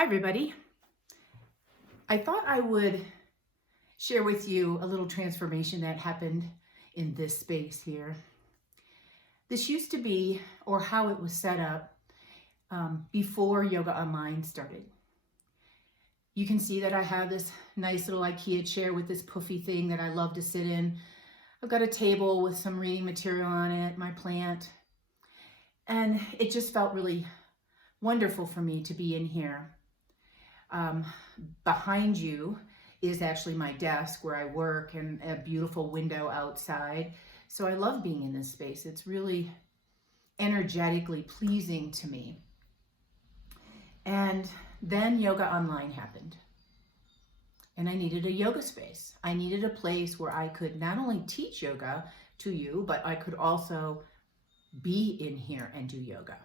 Hi, everybody. I thought I would share with you a little transformation that happened in this space here. This used to be, or how it was set up, before Yoga Online started. You can see that I have this nice little IKEA chair with this puffy thing that I love to sit in. I've got a table with some reading material on it, my plant, and it just felt really wonderful for me to be in here. Behind you is actually my desk where I work and a beautiful window outside. So I love being in this space. It's really energetically pleasing to me. And then Yoga Online happened. And I needed a yoga space. I needed a place where I could not only teach yoga to you, but I could also be in here and do yoga.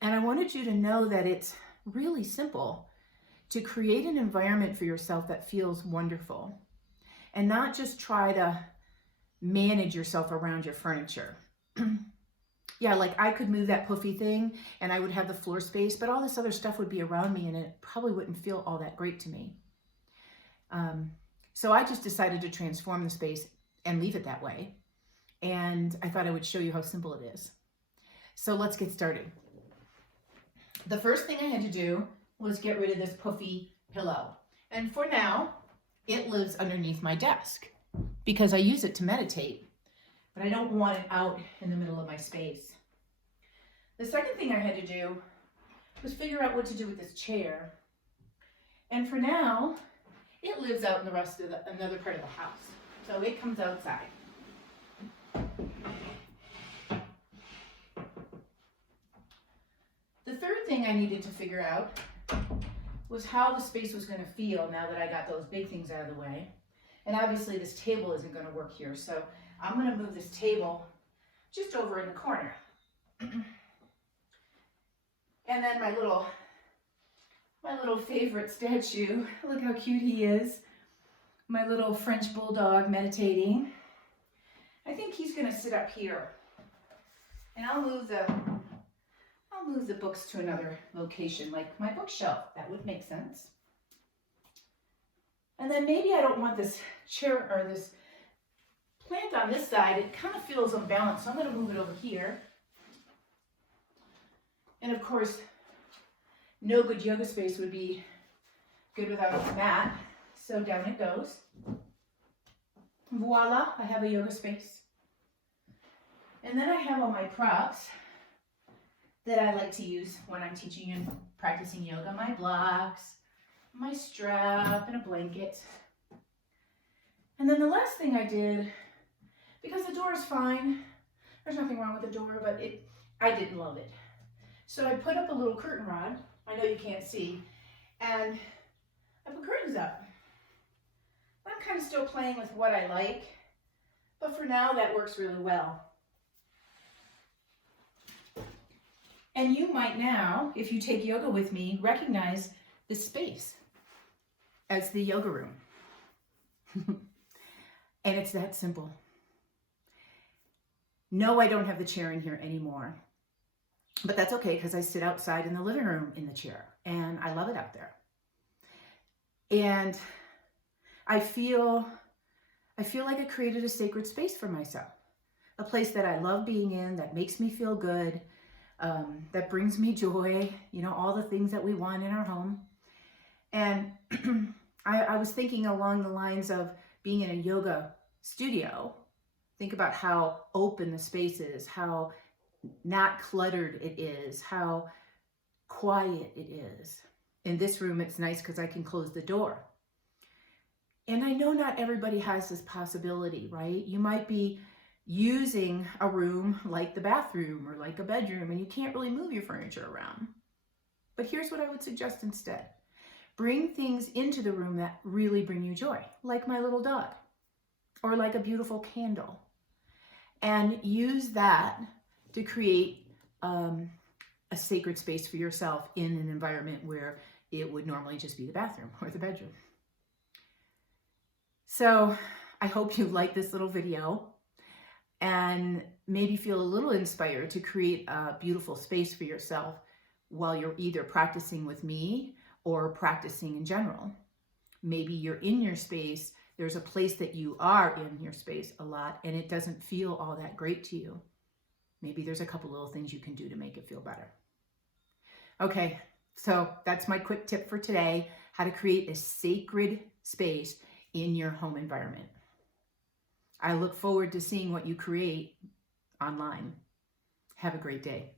And I wanted you to know that it's really simple to create an environment for yourself that feels wonderful and not just try to manage yourself around your furniture. Yeah, like I could move that puffy thing and I would have the floor space, but all this other stuff would be around me and it probably wouldn't feel all that great to me. So I just decided to transform the space and leave it that way. And I thought I would show you how simple it is. So let's get started. The first thing I had to do was get rid of this puffy pillow. And for now, it lives underneath my desk because I use it to meditate, but I don't want it out in the middle of my space. The second thing I had to do was figure out what to do with this chair. And for now, it lives out in the rest of another part of the house. So it comes outside. The third thing I needed to figure out was how the space was going to feel now that I got those big things out of the way. And obviously this table isn't going to work here, so I'm going to move this table just over in the corner. And then my little favorite statue, look how cute he is. My little French bulldog meditating. I think he's going to sit up here. And I'll move the books to another location, like my bookshelf. That would make sense. And then maybe I don't want this chair or this plant on this side. It kind of feels unbalanced, so I'm going to move it over here. And of course, no good yoga space would be good without a mat. So down it goes. Voila, I have a yoga space. And then I have all my props that I like to use when I'm teaching and practicing yoga. My blocks, my strap, and a blanket. And then the last thing I did, because the door is fine, there's nothing wrong with the door, but I didn't love it. So I put up a little curtain rod. I know you can't see. And I put curtains up. I'm kind of still playing with what I like, but for now that works really well. And you might now, if you take yoga with me, recognize this space as the yoga room. And it's that simple. No, I don't have the chair in here anymore. But that's okay because I sit outside in the living room in the chair and I love it out there. And I feel like I created a sacred space for myself. A place that I love being in, that makes me feel good, that brings me joy, you know, all the things that we want in our home. And I was thinking along the lines of being in a yoga studio. Think about how open the space is, how not cluttered it is, how quiet it is. In this room, it's nice because I can close the door. And I know not everybody has this possibility, right? You might be using a room like the bathroom or like a bedroom and you can't really move your furniture around. But here's what I would suggest instead. Bring things into the room that really bring you joy, like my little dog or like a beautiful candle. And use that to create a sacred space for yourself in an environment where it would normally just be the bathroom or the bedroom. So I hope you like this little video and maybe feel a little inspired to create a beautiful space for yourself while you're either practicing with me or practicing in general. Maybe you're in your space, there's a place that you are in your space a lot and it doesn't feel all that great to you. Maybe there's a couple little things you can do to make it feel better. Okay, so that's my quick tip for today, how to create a sacred space in your home environment. I look forward to seeing what you create online. Have a great day.